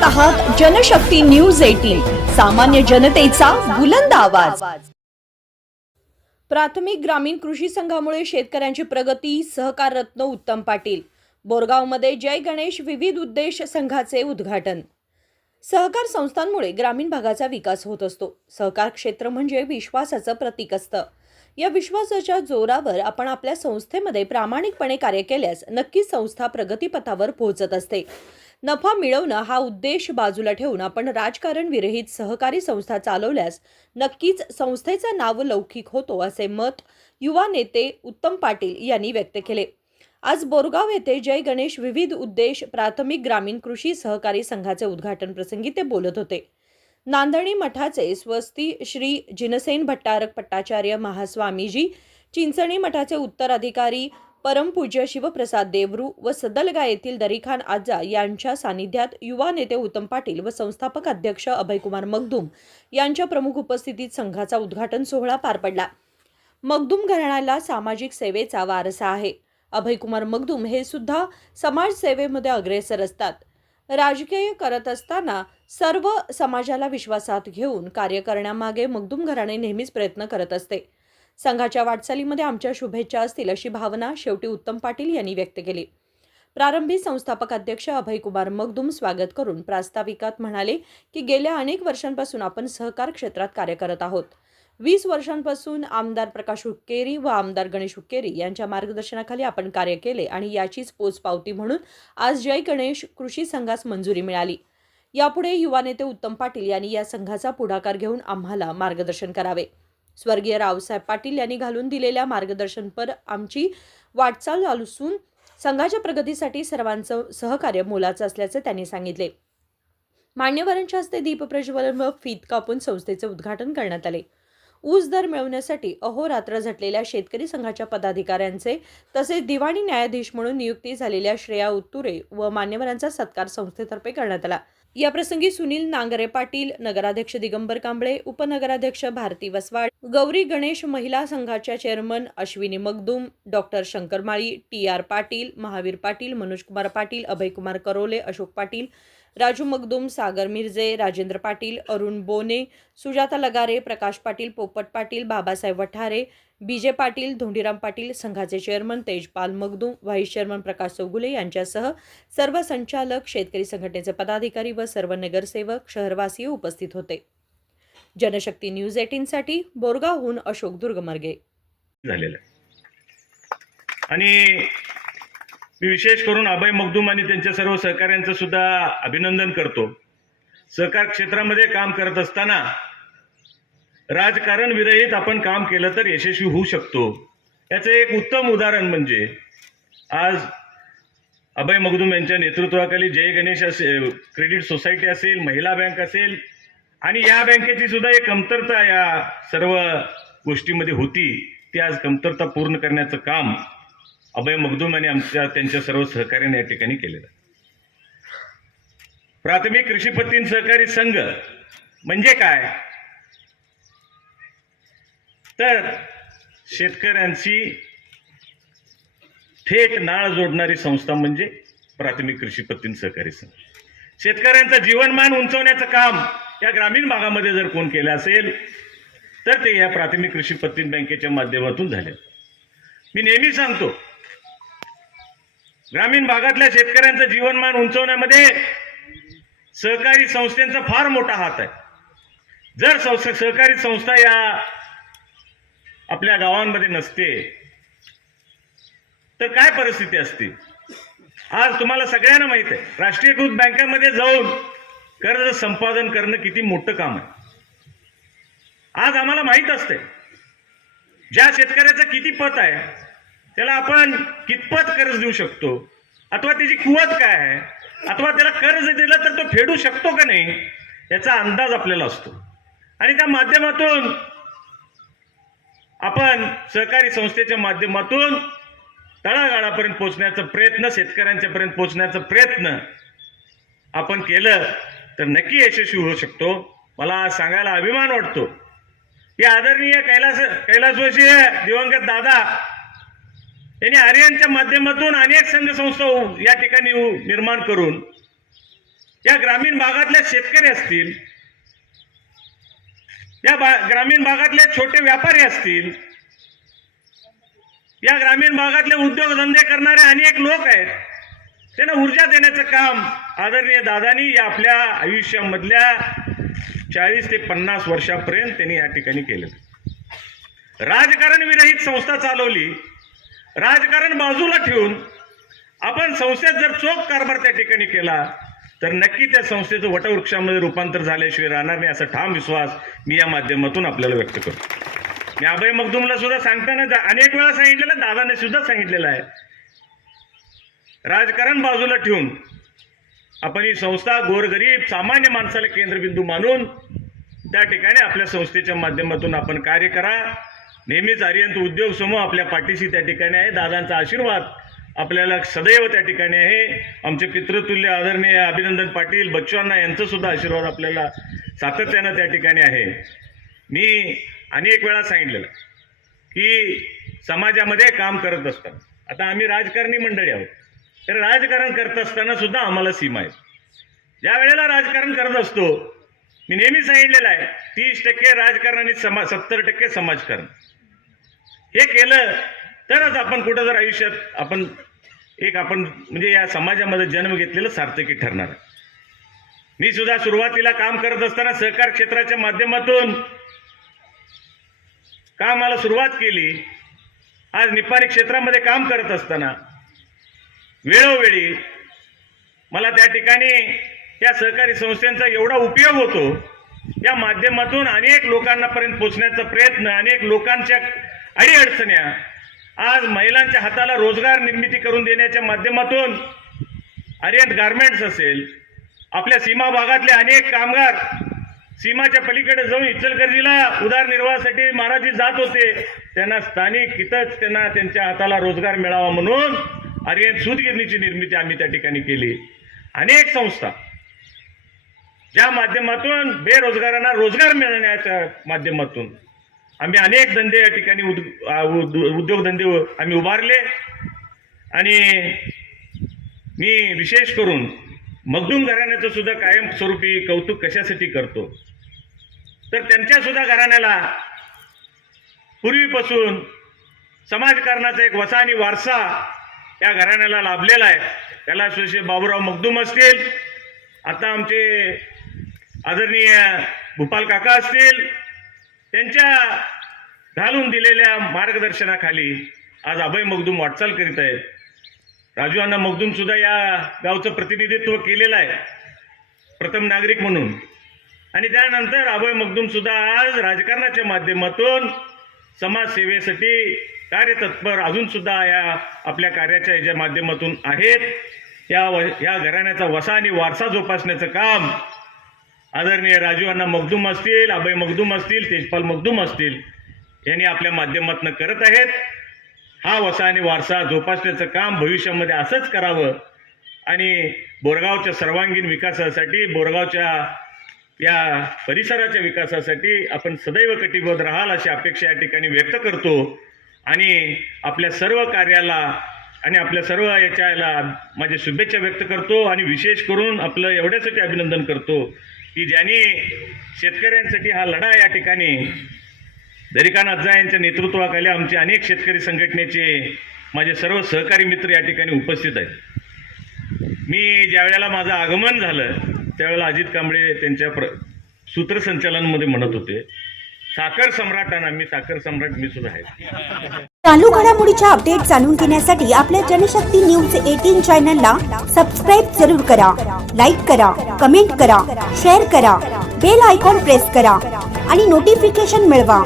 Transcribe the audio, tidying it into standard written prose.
पाहत आहात जनशक्ती न्यूज 18, सामान्य जनतेचा बुलंद आवाज। प्राथमिक ग्रामीण कृषी संघामुळे शेतकऱ्यांची प्रगती, सहकार रत्न उत्तम पाटील। बोरगावमध्ये जय गणेश विविध उद्देश संघाचे उद्घाटन। सहकार संस्थांमुळे ग्रामीण भागाचा विकास होत असतो। सहकार क्षेत्र म्हणजे विश्वासाचं प्रतीक असतं। या विश्वासाच्या जोरावर आपण आपल्या संस्थेमध्ये प्रामाणिकपणे कार्य केल्यास नक्कीच संस्था प्रगतीपथावर पोहोचत असते। नफा मिळवणं हा उद्देश बाजूला ठेवून आपण राजकारण विरहित सहकारी संस्था चालवल्यास नक्कीच संस्थेचं नाव लौकिक होतो, असे मत युवा नेते उत्तम पाटील यांनी व्यक्त केले। आज बोरगाव येथे जय गणेश विविध उद्देश प्राथमिक ग्रामीण कृषी सहकारी संघाचे उद्घाटन प्रसंगी ते बोलत होते। नांदणी मठाचे स्वस्ती श्री जिनसेन भट्टारक पट्टाचार्य महास्वामीजी, चिंचणी मठाचे उत्तराधिकारी परमपूज्य शिवप्रसाद देवरू व सदलगा येथील दरीखान आजा यांच्या सानिध्यात युवा नेते उत्तम पाटील व संस्थापक अध्यक्ष अभयकुमार मगदूम यांच्या प्रमुख उपस्थितीत संघाचा उद्घाटन सोहळा पार पडला। मगदूम घराण्याला सामाजिक सेवेचा वारसा आहे। अभयकुमार मगदूम हे सुद्धा समाजसेवेमध्ये अग्रेसर असतात। राजकीय करत असताना सर्व समाजाला विश्वासात घेऊन कार्य करण्यामागे मगदूम घराणे नेहमीच प्रयत्न करत असते। संघाच्या वाटचालीमध्ये आमच्या शुभेच्छा असतील अशी भावना शेवटी उत्तम पाटील यांनी व्यक्त केली। प्रारंभी संस्थापक अध्यक्ष अभयकुमार मगदूम स्वागत करून प्रास्ताविकात म्हणाले की गेल्या अनेक वर्षांपासून आपण सहकार क्षेत्रात कार्य करत आहोत। 20 वर्षांपासून आमदार प्रकाश हुक्केरी व आमदार गणेश हुक्केरी यांच्या मार्गदर्शनाखाली आपण कार्य केले आणि याचीच पोचपावती म्हणून आज जय गणेश कृषी संघास मंजुरी मिळाली। यापुढे युवा नेते उत्तम पाटील यांनी या संघाचा पुढाकार घेऊन आम्हाला मार्गदर्शन करावे। स्वर्गीय रावसाहेब पाटील यांनी घालून दिलेल्या मार्गदर्शनपर आमची वाटचाल असून संघाच्या प्रगतीसाठी सर्वांचं सहकार्य मोलाचं असल्याचे त्यांनी सांगितले। मान्यवरांच्या हस्ते दीप प्रज्वलन व फीत कापून संस्थेचे उद्घाटन करण्यात आले। ऊस दर मिळवण्यासाठी अहोरात्र झटलेल्या शेतकरी संघाच्या पदाधिकाऱ्यांचे तसेच दिवाणी न्यायाधीश म्हणून नियुक्ती झालेल्या श्रेया उत्तुरे व मान्यवरांचा सत्कार संस्थेतर्फे करण्यात आला। या प्रसंगी सुनील नांगरे पाटील, नगराध्यक्ष दिगंबर कांबळे, उपनगराध्यक्ष भारती वसवाड, गौरी गणेश महिला संघाच्या चेअरमन अश्विनी मगदूम, डॉक्टर शंकर माळी, TR पाटील, महावीर पाटील, मनोजकुमार पाटील, अभयकुमार करोले, अशोक पाटील, राजू मगदूम, सागर मिर्जे, राजेंद्र पाटील, अरुण बोने, सुजाता लगारे, प्रकाश पाटील, पोपट पाटील, बाबासाहेब वठारे, BJ पाटील, धोंडीराम पाटील, संघाचे chairman Tejpal Magdum, vice chairman Prakash Chougule यांच्यासह सर्व संचालक, शेतकरी संघटनेचे पदाधिकारी व सर्व नगरसेवक, शहरवासी उपस्थित होते। जनशक्ती न्यूज 18 साठी बोरगावहून अशोक दुर्गमर्गे। आणि मी विशेष करून अभय मगदूम आणि त्यांच्या सर्व सहकाऱ्यांचं सुद्धा अभिनंदन करतो। सहकार क्षेत्रामध्ये काम करत असताना राजकारण विरहित आपण काम केलं तर यशस्वी होऊ शकतो। याचं एक उत्तम उदाहरण म्हणजे आज अभय मगदूम यांच्या नेतृत्वाखाली जय गणेश क्रेडिट सोसायटी असेल, महिला बँक असेल आणि या बँकेची सुद्धा एक कमतरता या सर्व गोष्टीमध्ये होती, ती आज कमतरता पूर्ण करण्याचं काम अभय मगदूम आणि त्यांच्या सर्व सहकार्याने या ठिकाणी केलेलं। प्राथमिक कृषी पत्ती सहकारी संघ म्हणजे काय तर शेतकऱ्यांची थेट नाळ जोडणारी संस्था म्हणजे प्राथमिक कृषी पत्ती सहकारी संघ। शेतकऱ्यांचं जीवनमान उंचवण्याचं काम या ग्रामीण भागामध्ये जर कोण केलं असेल तर ते या प्राथमिक कृषी पत्ती बँकेच्या माध्यमातून झाले। मी नेहमी सांगतो, ग्रामीण भागातल्या शेतकऱ्यांचं जीवनमान उंचवण्यामध्ये सहकारी संस्थांचा फार मोठा हात आहे। जर सहकारी संस्था या आपल्या गावांमध्ये नसते तर काय परिस्थिती असते। आज तुम्हाला सगळ्यांना माहित आहे, राष्ट्रीयकृत बँकांमध्ये जाऊन कर्ज संपादन करणं किती मोठं काम आहे। आज आम्हाला माहित असते ज्या शेतकऱ्याचं किती पत आहे, त्याला आपण कितपत कर्ज देऊ शकतो, अथवा त्याची कुवत काय आहे, अथवा त्याला कर्ज दिलं तर तो फेडू शकतो का नाही याचा अंदाज आपल्याला असतो। आणि त्या माध्यमातून आपण सहकारी संस्थेच्या माध्यमातून तळागाळापर्यंत पोहोचण्याचा प्रयत्न, शेतकऱ्यांच्या पर्यंत पोहोचण्याचा प्रयत्न आपण केलं तर नक्की यशस्वी होऊ शकतो। मला सांगायला अभिमान वाटतो की आदरणीय कैलासवासी दिवंगत दादा यांनी आर्यनच्या माध्यमातून अनेक संघ संस्था या ठिकाणी निर्माण करून या ग्रामीण भागातले शेतकरी असतील, या ग्रामीण भागातले छोटे व्यापारी असतील, या ग्रामीण भागातले उद्योगधंदे करणारे अनेक लोक आहेत, त्यांना ऊर्जा देण्याचं काम आदरणीय दादांनी या आपल्या आयुष्यामधल्या 40 ते 50 वर्षापर्यंत त्यांनी या ठिकाणी केलं. राजकारण विरहित संस्था चालवली. राजकारण बाजूला ठेवून आपण संस्थेत जर चोख कारभार त्या ठिकाणी केला तर नक्की त्या संस्थेचं वटवृक्षामध्ये रूपांतर झाल्याशिवाय राहणार नाही, असा ठाम विश्वास मी या माध्यमातून आपल्याला व्यक्त करतो. मी अभय मखदूमला सुद्धा सांगताना अनेक वेळा सांगितलेलं, दादाने सुद्धा सांगितलेलं आहे, राजकारण बाजूला ठेवून आपण ही संस्था गोरगरीब सामान्य माणसाला केंद्रबिंदू मानून त्या ठिकाणी आपल्या संस्थेच्या माध्यमातून आपण कार्य करा. नेहमीच आर्यंत उद्योग समूह आपल्या पाठीशी त्या ठिकाणी आहे. दादांचा आशीर्वाद आपल्याला सदैव त्या ठिकाणी आहे. आमचे पितृतुल्य आदरणीय अभिनंदन पाटील, बच्चू अण्णा यांचा सुद्धा आशीर्वाद आपल्याला सातत्यानं त्या ठिकाणी आहे. मी अनेक वेळा सांगितलेलं की समाजामध्ये काम करत असताना, आता आम्ही राजकारणी मंडळी आहोत, तर राजकारण करत असताना सुद्धा आम्हाला सीमा आहेत. ज्या वेळेला राजकारण करत असतो, मी नेहमी सांगितलेलं आहे, 30% राजकारण आणि 70% समाजकारण. हे केलं तरच आपण कुठं जर आयुष्यात आपण म्हणजे या समाजामध्ये जन्म घेतलेलं सार्थकी ठरणार. मी सुद्धा सुरुवातीला काम करत असताना सहकार क्षेत्राच्या माध्यमातून कामाला सुरुवात केली. आज निपाणी क्षेत्रामध्ये काम करत असताना वेळोवेळी मला त्या ठिकाणी या सहकारी संस्थांचा एवढा उपयोग होतो, या माध्यमातून अनेक लोकांपर्यंत पोहोचण्याचा प्रयत्न, अनेक लोकांच्या अडीअडचण्या, आज महिलांच्या हाताला रोजगार निर्मिती करून देण्याच्या माध्यमातून आर्यंत गारमेंट्स असेल, आपल्या सीमा भागातले अनेक कामगार सीमाच्या पलीकडे जाऊन इचलकरंजीला उदरनिर्वाहासाठी महाराजी जात होते, त्यांना स्थानिक इथंच त्यांना त्यांच्या हाताला रोजगार मिळावा म्हणून आर्यंत सूतगिरणीची निर्मिती आम्ही त्या ठिकाणी केली. अनेक संस्था ज्या माध्यमातून बेरोजगारांना रोजगार मिळण्याच्या माध्यमातून आम्ही अनेक धंदे या ठिकाणी उद्योगधंदे आम्ही उभारले. आणि मी विशेष करून मखदूम घराण्याचं सुद्धा कायमस्वरूपी कौतुक कशासाठी करतो, तर त्यांच्या सुद्धा घराण्याला पूर्वीपासून समाजकारणाचा एक वसा आणि वारसा या घराण्याला लाभलेला आहे. त्याला सुशे बाबूराव मखदूम असतील, आता आमचे आदरणीय भूपाल काका असतील, त्यांच्या घालून दिलेल्या मार्गदर्शनाखाली आज अभय मखदूम वाटचाल करीत आहेत. राजू अण्णा मखदूम सुद्धा या गावचं प्रतिनिधित्व केलेलं आहे प्रथम नागरिक म्हणून, आणि त्यानंतर अभय मखदूम सुद्धा आज राजकारणाच्या माध्यमातून समाजसेवेसाठी कार्यतत्पर अजून सुद्धा या आपल्या कार्याच्या याच्या माध्यमातून आहेत. या घराण्याचा वसा आणि वारसा जोपासण्याचं काम आदरणीय राजू अण्णा मखदूम असतील, अभय मखदूम असतील, तेजपाल मखदूम असतील यांनी आपल्या माध्यमातून करत आहेत. हा वसा आणि वारसा जोपासण्याचं काम भविष्यामध्ये असंच करावं आणि बोरगावच्या सर्वांगीण विकासासाठी, बोरगावच्या या परिसराच्या विकासासाठी आपण सदैव कटिबद्ध राहाल अशी अपेक्षा या ठिकाणी व्यक्त करतो. आणि आपल्या सर्व कार्याला आणि आपल्या सर्व याच्याला माझे शुभेच्छा व्यक्त करतो. आणि विशेष करून आपलं एवढ्यासाठी अभिनंदन करतो की ज्यांनी शेतकऱ्यांसाठी हा लढा या ठिकाणी दरिकान अज्जा यांच्या नेतृत्वाखाली आमचे अनेक शेतकरी संघटनेचे माझे सर्व सहकारी मित्र या ठिकाणी उपस्थित आहेत. मी ज्या वेळेला माझं आगमन झालं त्यावेळेला अजित कांबळे त्यांच्या सूत्रसंचालनामध्ये म्हणत होते, साखर सम्राटांना, मी साखर सम्राट मी सुद्धा आहे. चालू घडामोडीच्या अपडेट जाणून घेण्यासाठी आपल्या जनशक्ती न्यूज 18 चॅनलला सबस्क्राईब जरूर करा, लाईक करा, कमेंट करा, शेअर करा, बेल आयकॉन प्रेस करा आणि नोटिफिकेशन मिळवा.